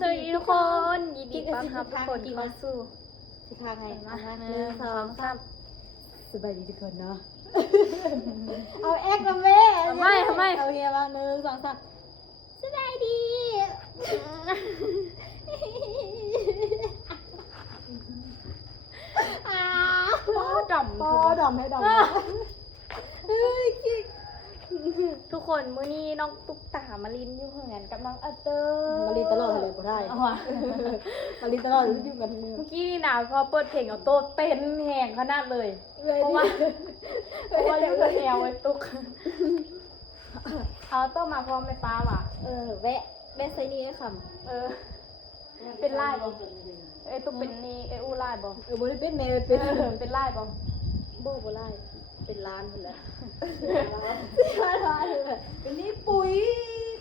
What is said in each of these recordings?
สวัสดีทุกคนยินดีต้อนรับทุกคนเข้าสู่ สิพาไง มา ห ห นึ่ นึ่ ง ง ส ส อ อง ง สา สาม ม สบายดีทุกคนเนาะ เอาแอกละแม่ ทำไม เอาเฮียมาหนึ่งสองสามสบายดีดำ ปอดอมให้ดอมเฮ้ยคิก ทุกคนมื้อนี้น้องตุ๊กตามาลินอยู่เพื่อนกับน้องอัตเตอร์ มาลีตลอดเลยก็ได้ เอาว่ะ มาลีตลอดอยู่กันมือ เมื่อกี้นี่นะพอเปิดเพลงเอาโต๊ะเต้นแหงขนาดเลย เพราะว่าเรียกว่าแนวไว้ตุ๊กเอาโต๊ะมาพร้อมไหมป้าว่ะ แวะไซนี่ให้ค เออ เป็นไล่บ่เอ้ยตุ๊กเป็นนี่เอ้ยอู้ไล่บ่ ำบ่ได้เป็นแม่ เป็ เป็น นไล่บ่ บ่ไล่เป็นร้านคนละร้านเลยเป็นนี่ปุ๋ย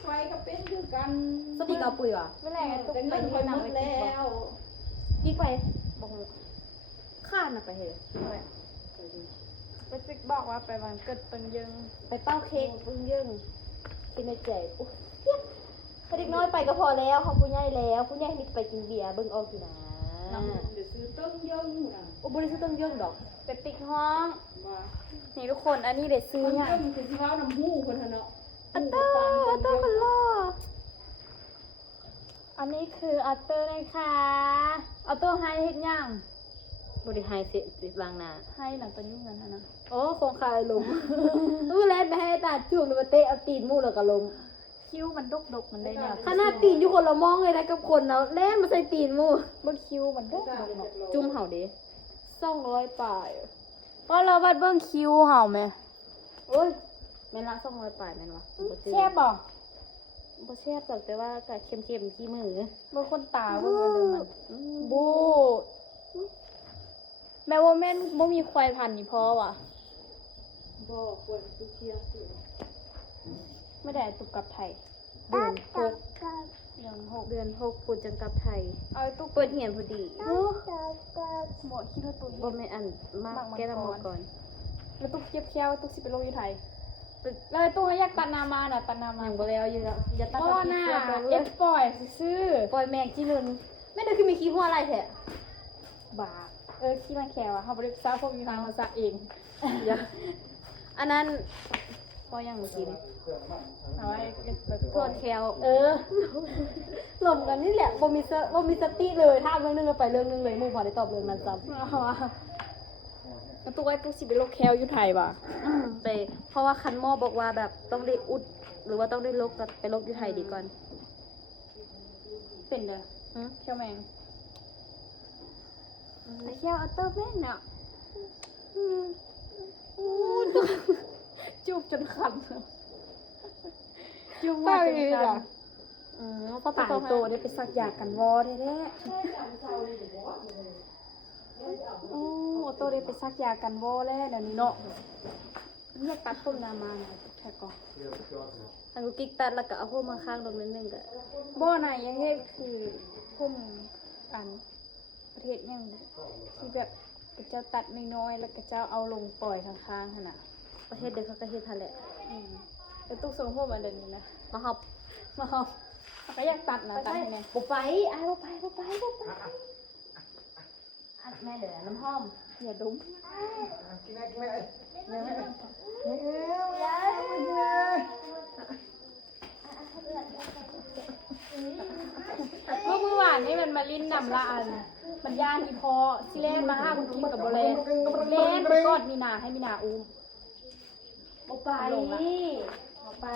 ไฟก็เป็นคือกันสติกับปุ๋ยว่ะ ไม่แรงไอ้ตุ๊ก แต่ ไป เงิน ที่ ไป หนั ห ง ม เล ด ย แล้วอีกไปบอกข้านอะไปเหรอ ไปจิ๊กบอกว่าไปวันเกิดเปิงยึง ไปเป้าเค้กปึ้งยึ่งกินในแจกอุ๊ยเด็กน้อยไปก็พอแล้วเขาผู้ใหญ่แล้วผู้ใหญ่มีไปกินเบียร์เบิ่งออกอยู่นะ เดี๋ยวซื้อต้มยำนะ โอ้บริสุทธิ์ต้องยึ่งดอก ไปติ๊กห้อง มา นี่ทุกคนอันนี้เด็ดซื้อ ต้ม เนี่ย ยำคือที่ว่าน้ำหูคนเนาะ อัตเตอร์คนล่ออันนี้คืออัตเตอร์นะคะอัตเตอร์ให้เฮ็ดย่าง บริหารเสียสิบางนา ให้หลังตอนยุ่งเงินนะ โอ้โครงคายลมแล่นไปให้ตาจุ่มมาเตะเอาตีนมู่แล้วก็ลม คิ้วมันดกมันได้เนี่ย ขนาดตีนอยู่คนละมองเลยนะกับคนเนาะแล่นมาใส่ตีนมู่ เบิ้งคิ้วมันดก จุ่มเห่าเด้200ป่าย เพราะเราวัดเบิ้งคิ้วเห่าไหม โอ้ยแม่นละ200ป่ายแม่นวะ แช่บบ่ บ่แซ่บจังแต่ว่าก็เค็มๆที่มือ เบิ้งคนตาเบิ้งอะไรมันบูแม้ว่าแม่นบ่มีควายพันธุ์นี่พอว่ะ บ่ควรทุกเที่ยงสิ ไม่ได้ตุกกลับไทย เดือนหก ยังหก เดือน6พูดจังกลับไทย เอาตุก เปิดเหียนพอดี หมวกคิดว่าตุก บ่แม่นอันมากแก้ละหมดก่อน แล้วตุกเก็บแค้วตุกสิไปลงอยู่ไทยแล้วตุกให้อยากตัดนามาน่ะตัดนามา ยังบ่แล้วอยู่แล้วอย่าตัด ก็ เอา น่ะ เสื้อลงเล เอ็ ย ดปล่อยซื้อ ปล่อยแมงที่นึงแม่เด้อคือมีขี้หัวอะไรแท้ บาขี้มันแควอ่ะเขาบริษัทพวกมีทางภาษาเอง อย่าอันนั้นพอยังเมื่อกี้นี่ เอาไว้เก็บแบบ โทษแคลหล่มกันนี่แหละบ่มีสติเลยถ้าเรื่องนึงก็ไปเรื่องนึงเลยหมู่พอได้ตอบเรื่องนั้นซ้ำ เอาวะแล้วตัวไอ้ตุกสิไปลงแควอยู่ไทยบ่ะ ไปเพราะว่าคันหมอบอกว่าแบบต้องได้อุดหรือว่าต้องได้ลกกับไปลกอยู่ไทยดีก่อน เป็นเด้อ หึ แควแมงไอ้แควอัตเตอร์แม่นเนี่ยจูบจนคันจูบมากจนคัน เพราะ ตาย ต้อง โตได้ไปสักยากันวอแท้ๆโอ้โตได้ไปสักยากันวอแล้วเดี๋ยวนี้เนาะอยากตัดต้นนามาหน่อยแท้ก่อน อันกูกิ๊กตัดแล้วก็เอาพวกมาข้างตรงนิดนึงก็ บ่ไหนยังเฮ็ดคือพุ่มอันประเทศยังที่แบบกระเจ้าตัดน้อยๆแล้วกระเจ้าเอาลงปล่อยข้างๆหั่นน่ะ ประเทศเดียวเขาก็เฮ็ดทันแหละ แล้วตุกส่งพวกมันเดี๋ยวนี้นะ มาหอบ มาเอาก็อยากตัดนะตัดให้แม่ บ่ไปอ้ายบ่ไปอัดแม่เหลือน้ำหอม อย่าดม เมื่อวานนี่มันมาลิ้นนำละอันมันย่านอีพอสิเล่นมาห้าคุณกินกับโบเลนเล่นไปกอดมีนาให้มีนาอุ้ม บ่ไปบ่ไป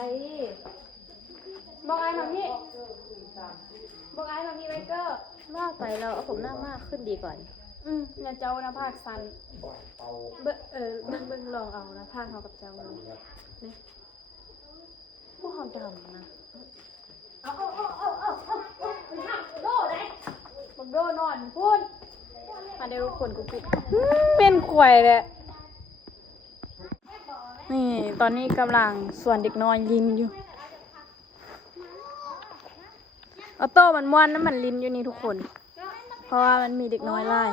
บอกไอ้มาพี่บอกไอ้มาพี่ไวเกอร์ มากไปแล้วเอาผมหน้ามากขึ้นดีก่อน อย่าเจ้านะภาคสันเบิ่งลองเอานะภาคเขากับเจ้าเลยนี่พวกเขาดำนะบังโดนอนพูดมาเดี๋ยวทุกคนกูปิดเป็นขวยเลยนี่ตอนนี้กำลังส่วนเด็กน้อยลินอยู่ออโต้มันม้วนน้ำมันลินอยู่นี่ทุกคน เพราะว่ามันมีเด็กน้อยไล่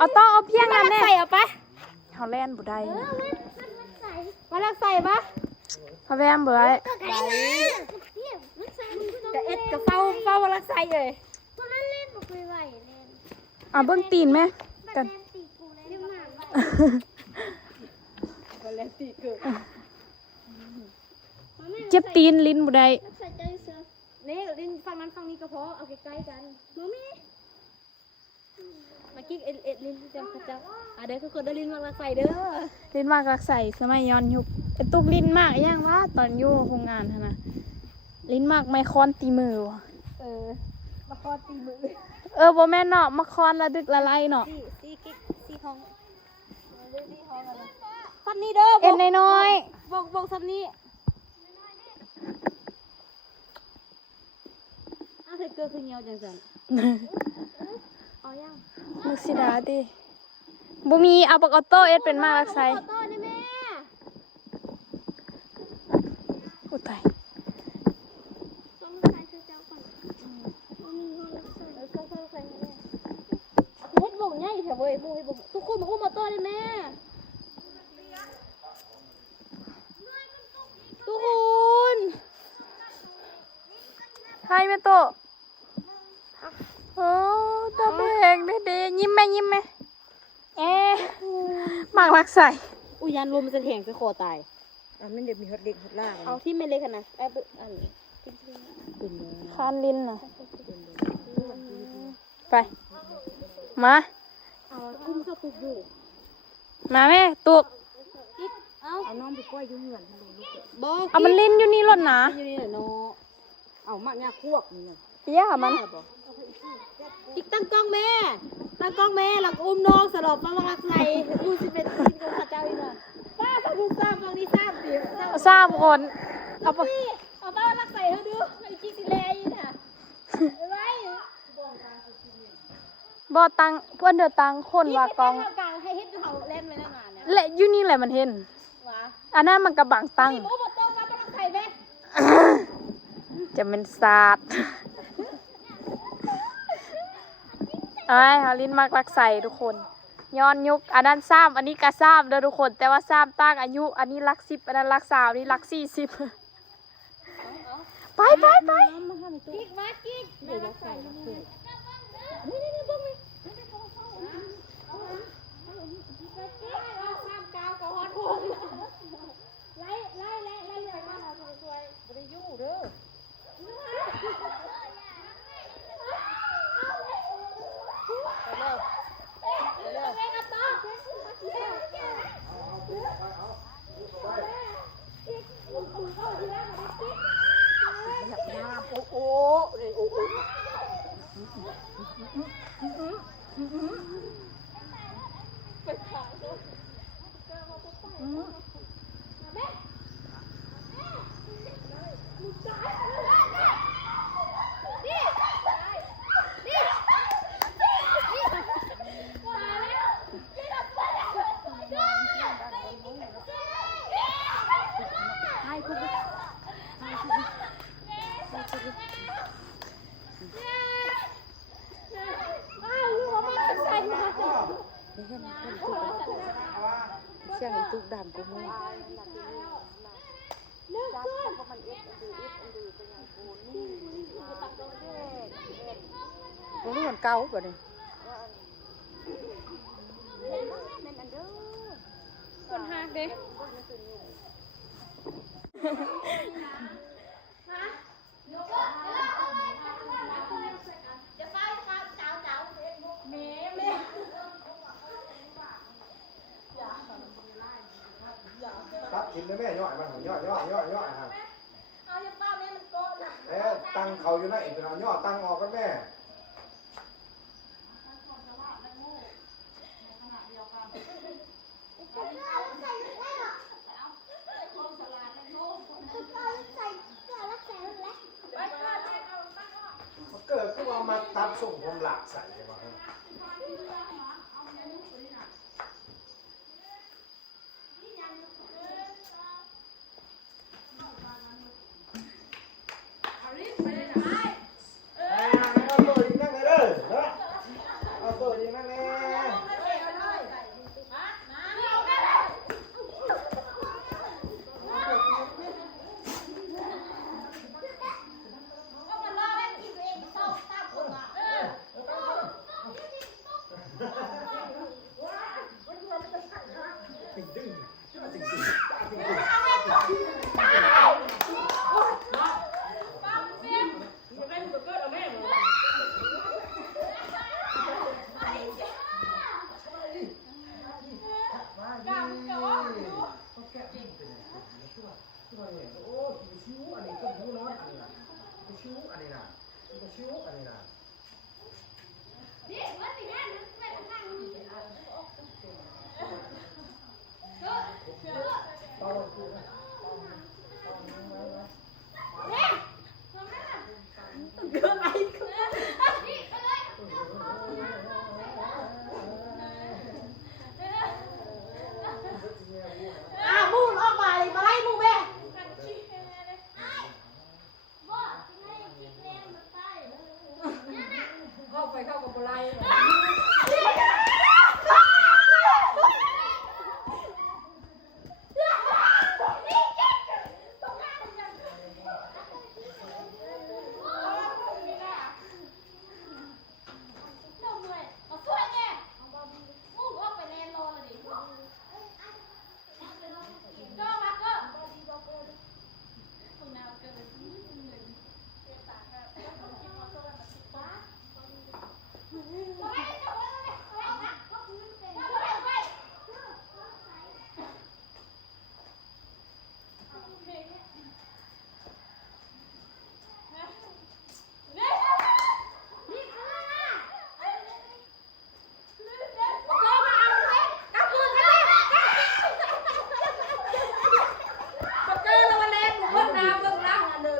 ออโต้เอาเพียงนั้นแน่ใส่เอาไปเขาแล่นบุได้มาลักใส่ปะเขาแล่นเบื่อ กะเอ็ดกะเฝ้ารักใส่เลย ตัวนั้นเล่นบอกไม่ไหวเล่น เบิ่งตีนไหม บัด กัน เล่นตีกูเล่นหมาไหว ก็แล้วติเกิด เจ็บตีนลิ้นบ่ได้ รักษาใจเสือ นี่ลิ้นฝั่งนั้นฝั่งนี้ก็พอเอาใกล้ๆกัน มามี มากิ๊กเอ็ดลิ้นที่จำพระเจ้าเด้อทุกคนได้ลิ้นมารักใส่เด้อ ลิ้นมากรักใส่สมัยย้อนยุคไอ้ตุกลิ้นมากอีหยังวะตอนอยู่โรงงานหั่นน่ะลิ้นมากไมคอนตีมือวะ มาคอตีมือ บ่แม่นเนาะมาคอนละดึกละไลเนาะ สี่กิ๊กสี่ห้องสี่ห้องอะไรซับนี้เด้อ เอ็นน้อย บอกซับนี้อ้าวเธอเกิดขึ้นเหี่ยวจังสัน ๆ เอายัง มุกสิดาติบ่มีเอาปากออโต้เอ็ดเป็นมากรักใส่ ขอโทษนะแม่ อุยตาย ต้องใส่เสื้อเจ้าก่อนมามีห้องรักษา ใส่เฮ็ดบ่งใหญ่แถวเว้ยบ่งให้บ่งทุกคนมาอุ้มมาต้อนเลยแม่ทุกคน ไทยแม่โตโอ้ตาแดงเด้ๆยิ้มไหมมากรักใส่ อุยานลมมันจะแทงจะคอตาย มันเด็กมีฮอตเล็กฮอตล่าง เอาที่ไม่เล็กขนาดแอบอันนี้ คานลิ้นน่ะไปมา เอาอุ้มเข้าปุกอยู่ มาแม่ตุก เอา เอาน้องไปกล้วยยุ่งเหงิน บอก เอามันลิ้นอยู่นี่รถนะ อยู่นี่แหละเนาะ เอามากเนี่ยควบนี่ ย่ามัน อีกตั้งกล้องแม่ตั้งกล้องแม่หลังอุ้มน้องสลบต้องรักใส่อุ้มสิเป็นกินกับข้าเจ้าอีกหน่อยป้าถ้าพูดซ้ำบางทีซ้ำดิ ทราบคนเอาไป เอาป้ารักใส่เธอดูไอ้กิ๊กสิแลอีน่ะไว้ บ่ตังเพื่อนเดือตังคนว่ากอง กลางให้เฮ็ดเขาเล่นไปนานเนี่ย และอยู่นี่แหละมันเห็น วะ อันนั้นมันกระบังตัง นี่มูบโต้ป้ารักใส่ไหม จะเป็นศาสตร์ไอ้ฮาลินมากรักใส่ทุกคนย้อนยุคอันนั้นซ้ำอันนี้ก็ซ้ำเด้อทุกคน แต่ว่าซ้ำตั้งอายุ อันนี้รัก10อันนั้นรัก3อันนี้รัก40ไป กิ๊กมากิ๊กเดี๋ยวรักใส่นี่บ้างไหมซ้ำกาวกับฮอตหัวไล่ไปบ้านเราสวยๆไม่ได้ยุ่งเด้อ โอ้เลยโอ้ เสียงตุกดำกูมึงมันเหมือนเก่าแบบนี้ คนหักเด้ ตัดกินได้แม่ย่อยมันย่อยฮะ เอาอย่าเป้าเนี่ยมันโกนนะ ตังเขาอยู่ไหนอีกเป็นเอาย่อตังออกกันแม่มันเกิดขึ้นมามาตัดส่งผมหลักใส่เลยมั้ง เอาตัวยิงนั่งเลยเด้อเอาตัวยิงนั่งเลย ชิวอันนี้นะบ่ชิวอันนี้นะ นี่ว่าสิแม่นึกไปทางนี้ เป้าคือนะ เกินไอ้คือมูนออกมาเลยมาไล่มูแม่ เข้าไปเข้ากับโบราณ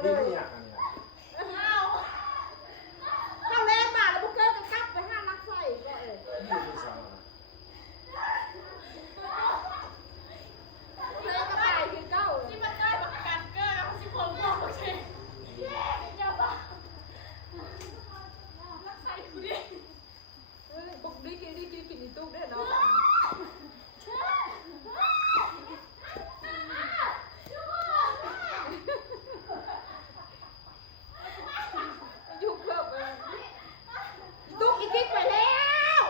นี่ไม่อยากอันนี้นะ เข้าแรงมาแล้วบุกเกอร์ก็กลับไปห้านักใส่ก็เออ นี่ไม่สั่งนะ เธอกระต่ายคือเก้าที่มันได้ประกันเกอร์แล้วสิบคนบอกโอเคอย่าบ้านักใส่กูดิบุกดิกินกินอีตุ๊กได้เนาะยุกเพิ่มไปตุ๊กอีกิ๊กไปแล้ว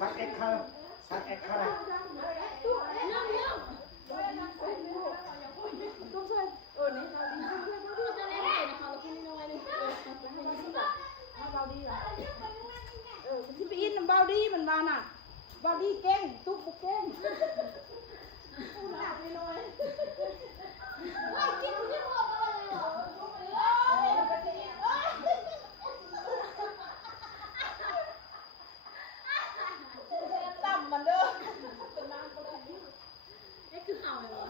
ซักเอ็กซ์ค่ะซักเอ็กซ์ค่ะ ที่ไปอินเบาดีมันมาน่ะเบาดีเก่งตุ๊กบุกเก่งต่ำมันเด้อเป็นนางก็ได้นี่คือข่าวเลยวะ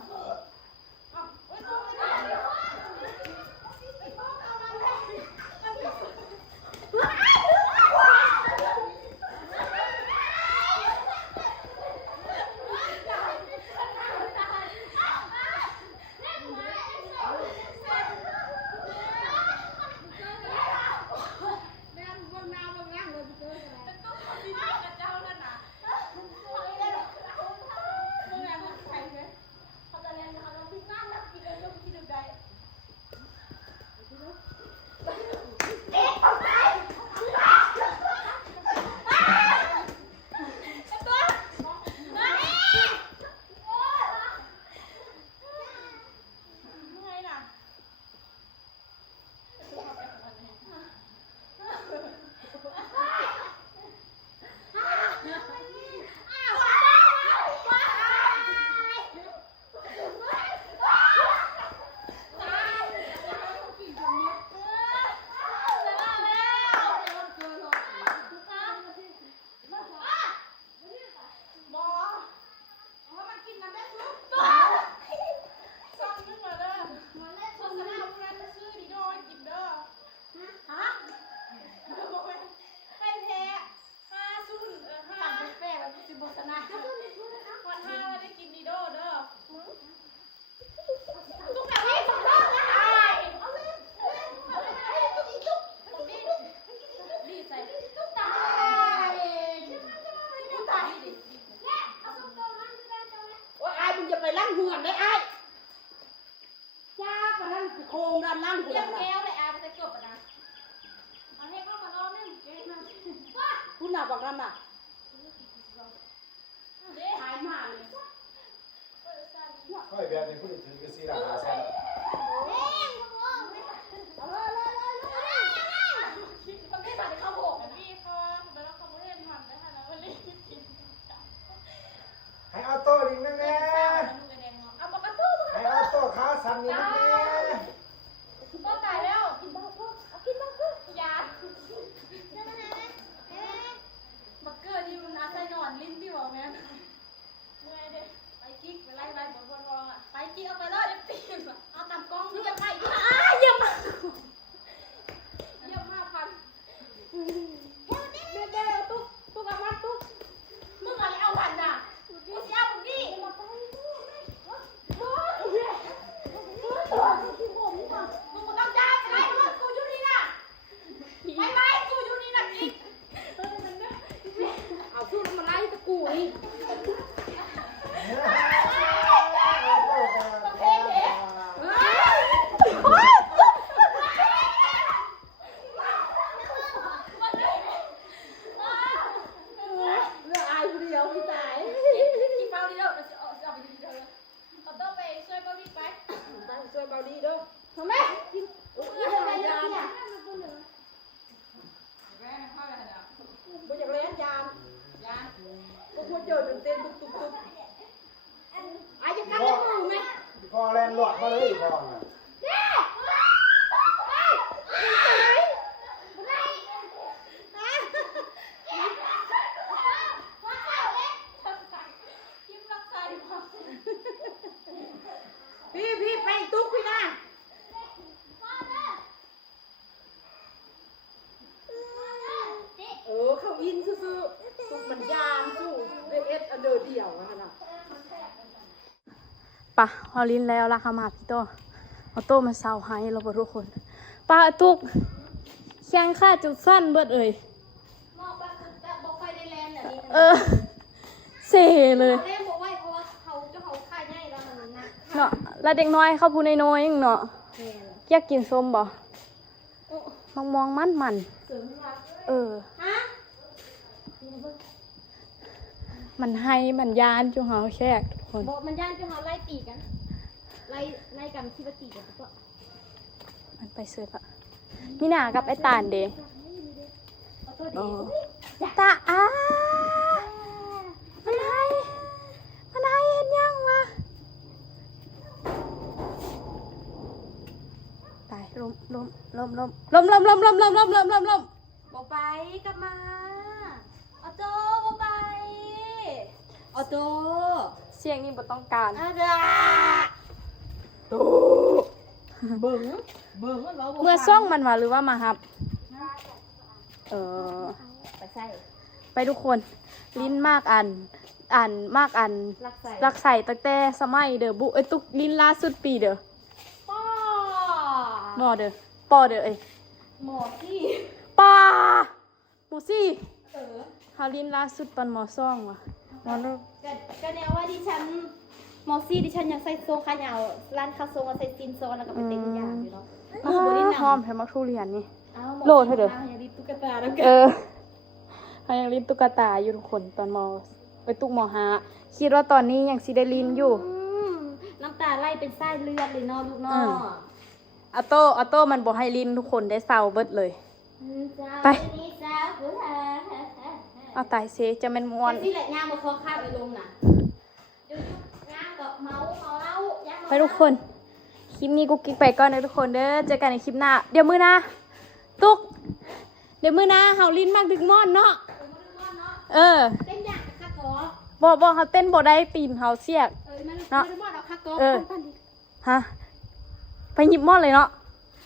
ไปล้างเหือนได้ไอ้จ้าปะนั่นโครงด้านล่างเหือนแก้วเลยอาไปจะจบปะนะเอาให้เข้ามาล้อมนั่นเจ๊มาคุณน่ะบอกนั่นน่ะหายมาเลย ค่อยแบบนี้คุณถึงก็4 ล้าน 5 แสน ซ้ำนี่นักแน่ ก็ตายแล้วกินบ้าเพิ่มเอากินบ้าเพิ่มยาบักเกอร์นี่มันอาศัยนอนลิ้นพี่บอกแม่เมื่อยเด้ไปกิ๊กไปไล่บนรองอ่ะไปกิ๊กเอาไปเลยเดี๋ยวตีนเอาตำกล้องที่จะไปเยี่ยม5,000เด้ตุ๊กเอาวันตุ๊กมึงอะไรเอาวันน่ะกูสิเอามึงดิมึงกูต้องจ้าไปเลยกูอยู่นี่น่ะไปกูอยู่นี่น่ะกิ๊ก เอาสู้มันไล่ตะกูนี่ เรื่องอายคนเดียวพี่ตายกินเบาดีเด้อเอาไปดีเด้อเอาต้องไปช่วยเบาดีไป ไปช่วยเบาดีเด้อ ทำไมอะไรเนี่ย บ่อยากเล่นยามก็ควรเจอเต้นตุ๊บอายุกันได้มึงไหม พอแรงหลวดมาเลยพอน่ะ พี่ไปตุ๊กพี่นะเขาอินซื่อๆตุ๊กมันยามสู้เอสอันเดอร์เดียวนะน่ะ ปะฮอลินแล้วล่ะค่ะมาพี่โตเอาโตมาเซาให้เราบ่ทุกคนปะตุกแข้งข้าจุดสั้นเบิดเอ่ย มองไปบอกไฟในแลนด์แบบนี้ เสเลย เล่นบอกไว้เพราะว่าเขาค่ายง่ายแล้วมันนะ เนาะแล้วเด็กน้อยเข้าผู้น้อยๆยังเนาะอยากกินส้มบ่มองมัน เสริมรัก ฮะมันให้มันยานจุเฮาแขกทุกคน บอกมันย่านจะมาไล่ตีกันไล่กันคิดว่าตีกันก็ มันไปเสิร์ฟอะมีหนากับไอ้ตาลเด้ เอาตัวเดียว ตามันให้เห็นยังวะตายล้มบอกไปกลับมาเอาตัวบอกไปเอาตัว เสียงนี่บ่ต้องการ เอาตัว เบิ่งเรา เมื่อซ่องมันมาหรือว่ามาครับไปใส่ ไปทุกคนลิ้นมากอันมากอัน รักใส่ รักใส่ตั้งแต่สมัยเด้อบุไอ้ตุกลิ้นล่าสุดปีเด้อ ป้อ มอเด้อปอเด้อเอ้ย หมอที่ ปาหมูซี่ เออ ฮาลิ้นล่าสุดตอนมอซ่องว่ะมอนู้น ก็แนวว่าดิฉันมอซี่ดิฉันยังใส่โซ่ขายาวร้านคาโซ่ใส่ซินโซแล้วก็เป็นเต็มอย่างอยู่เนาะมือบริห หอมแถมมักทุเรียนนี่ โห โหลดให้เด้อ อย่าดิตุ๊กตาแล้วกัน เขายังลิ้นตุ๊กตาอยู่ทุกคนตอนมอไปตุกมอหาคิดว่าตอนนี้ยังสิได้ลิ้นอยู่ น้ำตาไหลเป็นไส้เลือดเลยเนาะลูกเนาะ ออโต้มันบอกให้ลิ้นทุกคนได้เศร้าเบิดเลย ไป เอาตายเซจะเป็นมวน นี่แหละย่างมาคอข้าวไปลงน่ะย่างกับเมาเล่าย่าง ไปทุกคนคลิปนี้กุ๊กกิ๊กไปก่อนนะทุกคนเด้อเจอกันในคลิปหน้าเดี๋ยวมือหนะตุกเดี๋ยวมือหนะเฮาลิ้นมากดึกมอนเนาะเต้นอย่างกับข้ากอ บอกเขาเต้นบ่ได้ตีนเฮาเสียก มัน เนาะ ไม่ได้บอกเราข้ากอ ฮะไปหยิบมอนเลยเนาะ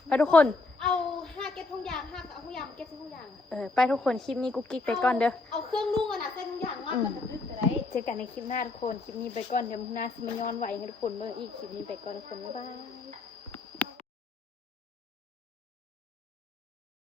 ไปทุกคน เอา5เก็บทุกอย่าง5เอาทุกอย่างเก็บทุกอย่าง ไปทุกคนคลิปนี้กุ๊กกิ๊กไปก่อนเด้อ เอาเครื่องนุ่งอ่ะนะเส้นทุกอย่างมันมันดึกอะไร เจอกันในคลิปหน้าทุกคนคลิปนี้ไปก่อนเดี๋ยวมือหน้าสิมาย้อนไหวให้ทุกคนเมื่ออีกคลิปนี้ไปก่อนทุกคนบ๊ายบาย